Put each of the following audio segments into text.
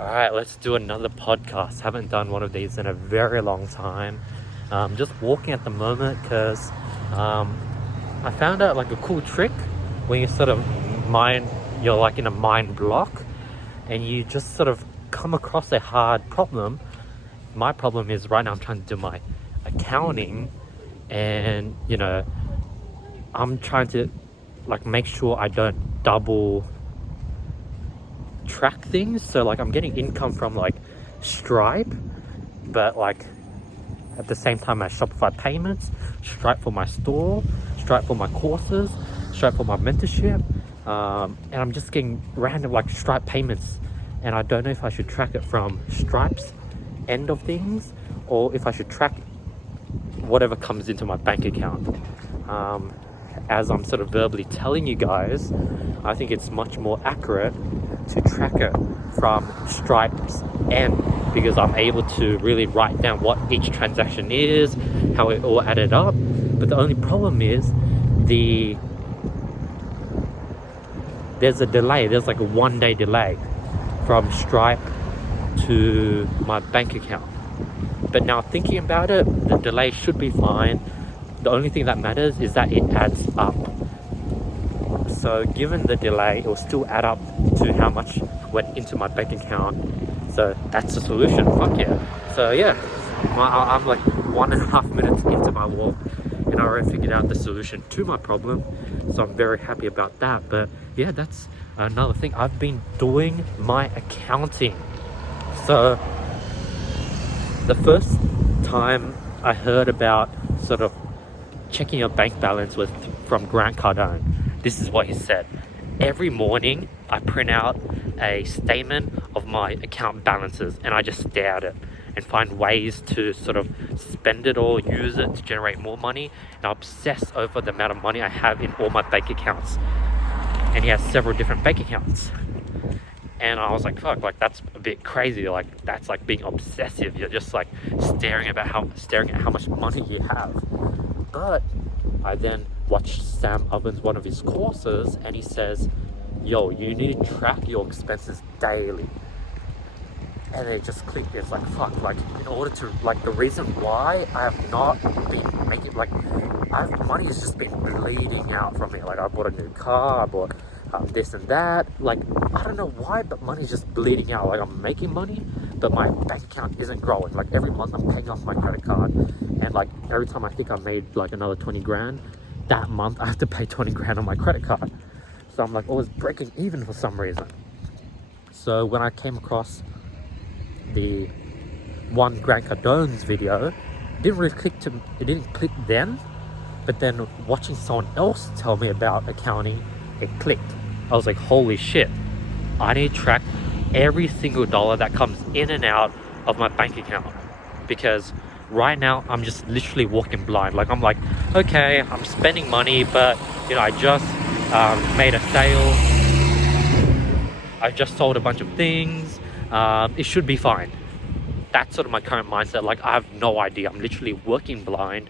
All right, let's do another podcast. Haven't done one of these in a very long time. Just walking at the moment because I found out like a cool trick when you sort of you're like in a mind block and you just sort of come across a hard problem. My problem is right now I'm trying to do my accounting and, I'm trying to like make sure I don't double track things. So like I'm getting income from like Stripe, but like at the same time I Shopify payments, Stripe for my store, Stripe for my courses, Stripe for my mentorship, and I'm just getting random like Stripe payments, and I don't know if I should track it from Stripe's end of things or if I should track whatever comes into my bank account. As I'm sort of verbally telling you guys, I think it's much more accurate to track it from Stripe's end because I'm able to really write down what each transaction is, how it all added up. But the only problem is there's a delay. There's like a 1 day delay from Stripe to my bank account. But now thinking about it, the delay should be fine. The only thing that matters is that it adds up. So given the delay, it will still add up to how much went into my bank account. So that's the solution. Fuck yeah. So yeah, I'm like 1.5 minutes into my walk and I already figured out the solution to my problem. So I'm very happy about that. But yeah, that's another thing. I've been doing my accounting. So the first time I heard about sort of checking your bank balance was from Grant Cardone. This is what he said. Every morning I print out a statement of my account balances and I just stare at it and find ways to sort of spend it or use it to generate more money, and I obsess over the amount of money I have in all my bank accounts. And he has several different bank accounts. And I was like, fuck, like that's a bit crazy. Like that's like being obsessive. You're just like staring at how much money you have. But I then watched Sam Ovens, one of his courses, and he says, yo, you need to track your expenses daily. And it just clicked. It's like, fuck, like in order to, like the reason why I have not been making, like money has just been bleeding out from me. Like I bought a new car, I bought this and that. Like, I don't know why, but money's just bleeding out. Like I'm making money, but my bank account isn't growing. Like every month I'm paying off my credit card, and like every time I think I made like another 20 grand, that month I have to pay 20 grand on my credit card. So I'm like always breaking even for some reason. So when I came across the one Grant Cardone's video, it didn't click then, but then watching someone else tell me about accounting, it clicked. I was like, holy shit, I need to track every single dollar that comes in and out of my bank account, because right now I'm just literally walking blind. Like I'm like, okay, I'm spending money, but I just made a sale, I just sold a bunch of things, it should be fine. That's sort of my current mindset. Like I have no idea, I'm literally working blind,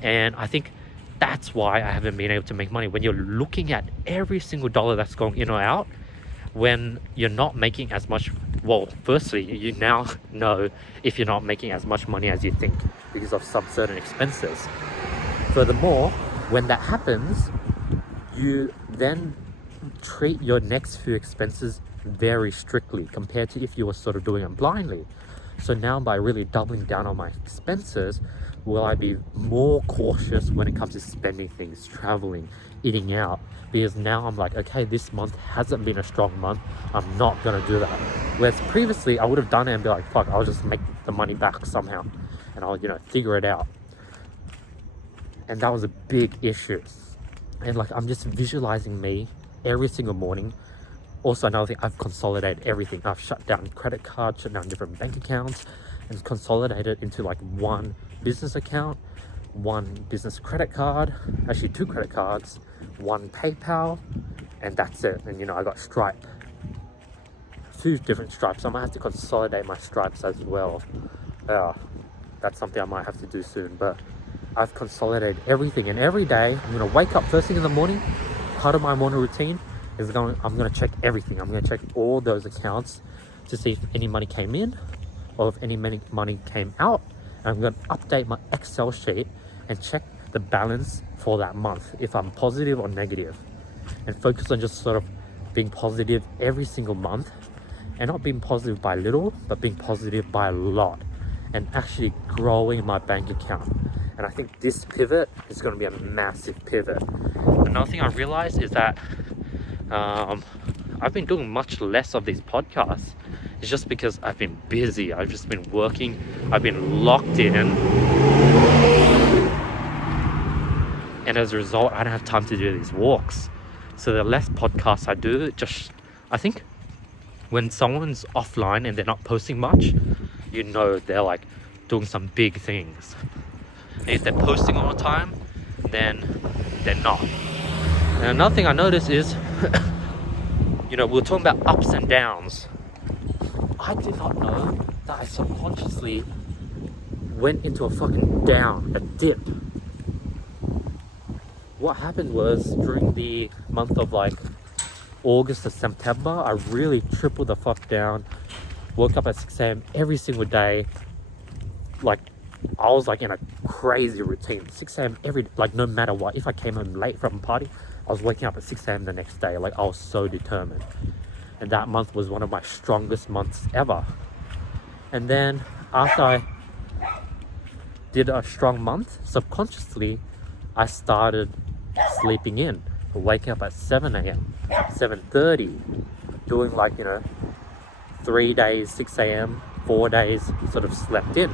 and I think that's why I haven't been able to make money. When you're looking at every single dollar that's going in or out, when you're not making as much, well, firstly, you now know if you're not making as much money as you think because of some certain expenses. Furthermore, when that happens, you then treat your next few expenses very strictly compared to if you were sort of doing it blindly. So now by really doubling down on my expenses, will I be more cautious when it comes to spending things, traveling, eating out? Because now I'm like, okay, this month hasn't been a strong month, I'm not gonna do that. Whereas previously I would have done it and be like, fuck, I'll just make the money back somehow and I'll figure it out. And that was a big issue. And like I'm just visualizing me every single morning. Also, another thing, I've consolidated everything. I've shut down credit cards, shut down different bank accounts, and consolidated into like one business account, one business credit card, actually 2 credit cards, 1 PayPal, and that's it. And I got Stripe, 2 different Stripes. I might have to consolidate my Stripes as well. That's something I might have to do soon, but I've consolidated everything. And every day, I'm gonna wake up first thing in the morning. Part of my morning routine is I'm gonna check everything. I'm gonna check all those accounts to see if any money came in or if any money came out. And I'm going to update my Excel sheet and check the balance for that month, if I'm positive or negative, and focus on just sort of being positive every single month, and not being positive by little, but being positive by a lot, and actually growing my bank account. And I think this pivot is going to be a massive pivot. Another thing I realized is that I've been doing much less of these podcasts. It's just because I've been busy. I've just been working. I've been locked in. And as a result, I don't have time to do these walks. So the less podcasts I do, I think when someone's offline and they're not posting much, you know they're like doing some big things. And if they're posting all the time, then they're not. And another thing I noticed is, we're talking about ups and downs. I did not know that I subconsciously went into a fucking down, a dip. What happened was, during the month of like August to September, I really tripled the fuck down. Woke up at 6 a.m. every single day. Like, I was like in a crazy routine. 6 a.m. no matter what. If I came home late from a party, I was waking up at 6 a.m. the next day. Like, I was so determined. And that month was one of my strongest months ever. And then after I did a strong month, subconsciously, I started sleeping in, waking up at 7 a.m, 7:30, doing 3 days, 6 a.m, 4 days, sort of slept in,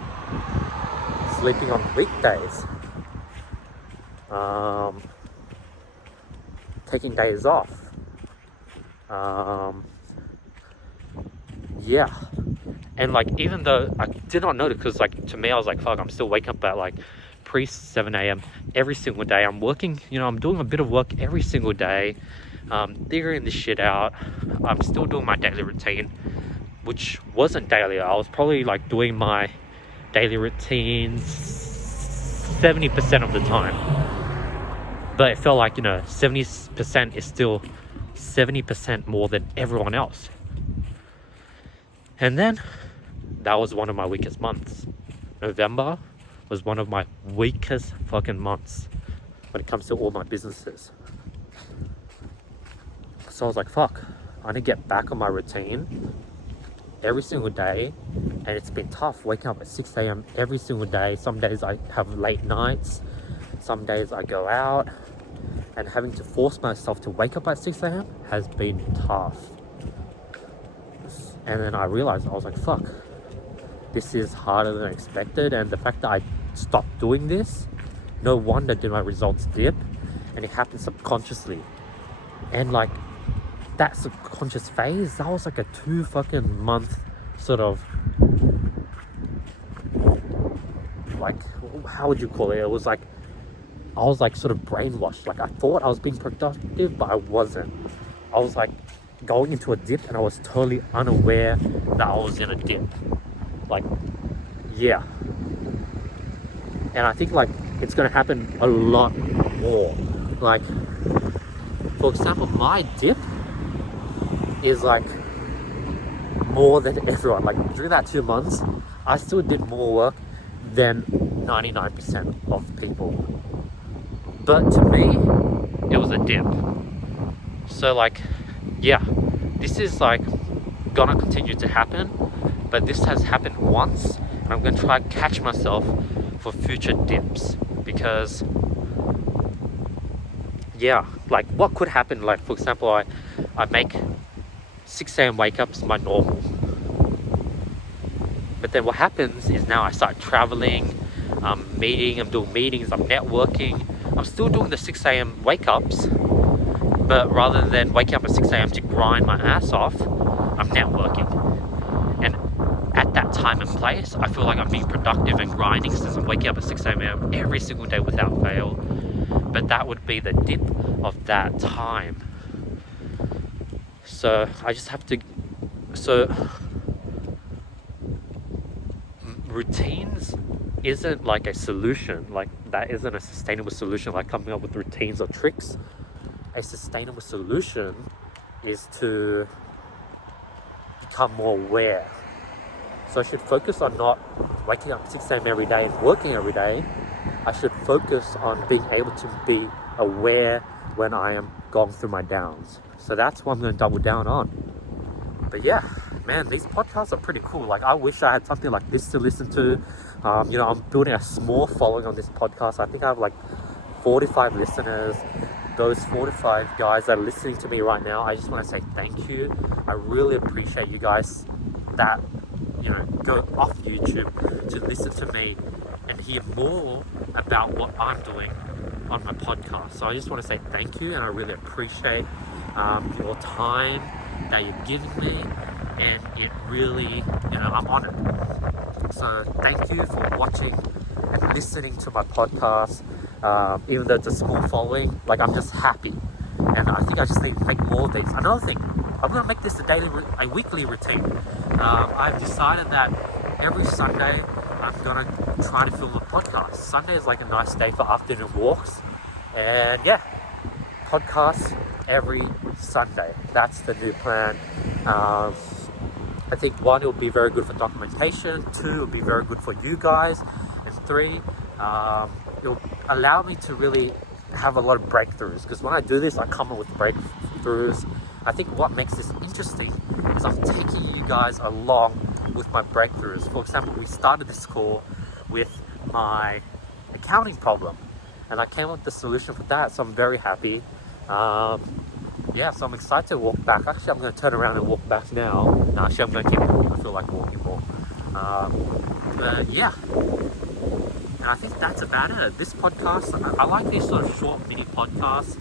sleeping on weekdays, taking days off, and even though I did not notice, because to me I was like, fuck, I'm still waking up at pre 7 a.m. every single day. I'm working, I'm doing a bit of work every single day, figuring this shit out. I'm still doing my daily routine, which wasn't daily. I was probably doing my daily routine 70% of the time, but it felt like 70% is still 70% more than everyone else. And then that was one of my weakest months. November was one of my weakest fucking months when it comes to all my businesses. So I was like, fuck, I need to get back on my routine every single day. And it's been tough waking up at 6 a.m. every single day. Some days I have late nights, some days I go out, and having to force myself to wake up at 6 a.m. has been tough. And then I realized, I was like, fuck, this is harder than expected. And the fact that I stopped doing this, no wonder did my results dip. And it happened subconsciously. And that subconscious phase, that was a 2 fucking month sort of, how would you call it? It was I was sort of brainwashed. I thought I was being productive, but I wasn't. I was going into a dip, and I was totally unaware that I was in a dip. And I think it's gonna happen a lot more. For example, my dip is more than everyone. During that 2 months, I still did more work than 99% of people. But to me, it was a dip. So this is gonna continue to happen, but this has happened once, and I'm gonna try to catch myself for future dips, because what could happen, for example, I make 6 a.m. wake ups my normal, but then what happens is now I start traveling, I'm doing meetings, I'm networking. I'm still doing the 6 a.m. wake ups, but rather than waking up at 6 a.m. to grind my ass off, I'm networking. And at that time and place, I feel like I'm being productive and grinding, since I'm waking up at 6 a.m. every single day without fail. But that would be the dip of that time. So I just have to, routines isn't a solution. That isn't a sustainable solution, coming up with routines or tricks. A sustainable solution is to become more aware. So I should focus on not waking up 6 a.m. every day and working every day. I should focus on being able to be aware when I am going through my downs. So that's what I'm going to double down on. But yeah, man, these podcasts are pretty cool. Like, I wish I had something like this to listen to. I'm building a small following on this podcast. I think I have like 45 listeners. Those 45 guys that are listening to me right now, I just want to say thank you. I really appreciate you guys that, go off YouTube to listen to me and hear more about what I'm doing on my podcast. So I just want to say thank you, and I really appreciate your time that you're giving me, and it really, I'm honored. So thank you for watching and listening to my podcast. Even though it's a small following, like, I'm just happy, and I think I just need to make more of these. Another thing, I'm going to make this a weekly routine. I've decided that every Sunday I'm going to try to film a podcast. Sunday is like a nice day for afternoon walks, and yeah, podcasts every Sunday. That's the new plan. I think 1, it will be very good for documentation. 2, it will be very good for you guys, and 3, it'll allow me to really have a lot of breakthroughs, because when I do this, I come up with breakthroughs. I think what makes this interesting is I'm taking you guys along with my breakthroughs. For example, we started this call with my accounting problem, and I came up with the solution for that, so I'm very happy. So I'm excited to walk back. Actually, I'm going to turn around and walk back now. No, actually, I'm going to keep walking. I feel like walking more. But yeah, and I think that's about it. This podcast, I like these sort of short mini podcasts.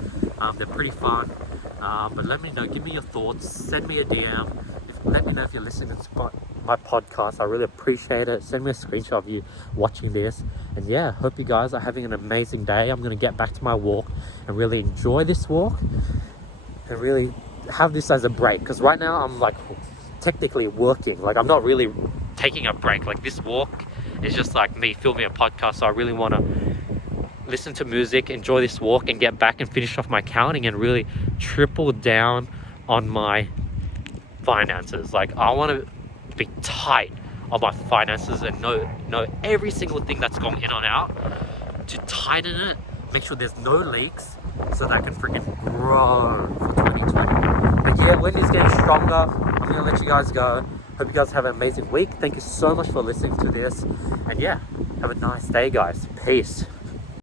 They're pretty fun. But let me know. Give me your thoughts. Send me a DM. Let me know if you're listening to my podcast. I really appreciate it. Send me a screenshot of you watching this. And yeah, hope you guys are having an amazing day. I'm going to get back to my walk and really enjoy this walk and really have this as a break. Because right now I'm like technically working. Like, I'm not really taking a break. Like, this walk is just like me filming a podcast. So I really want to listen to music, enjoy this walk, and get back and finish off my accounting and really triple down on my finances. Like, I want to be tight on my finances and know every single thing that's going in and out, to tighten it, make sure there's no leaks, so that I can freaking grow for 2020. But yeah, wind is getting stronger. I'm gonna let you guys go. Hope you guys have an amazing week. Thank you so much for listening to this, and yeah, have a nice day, guys. Peace.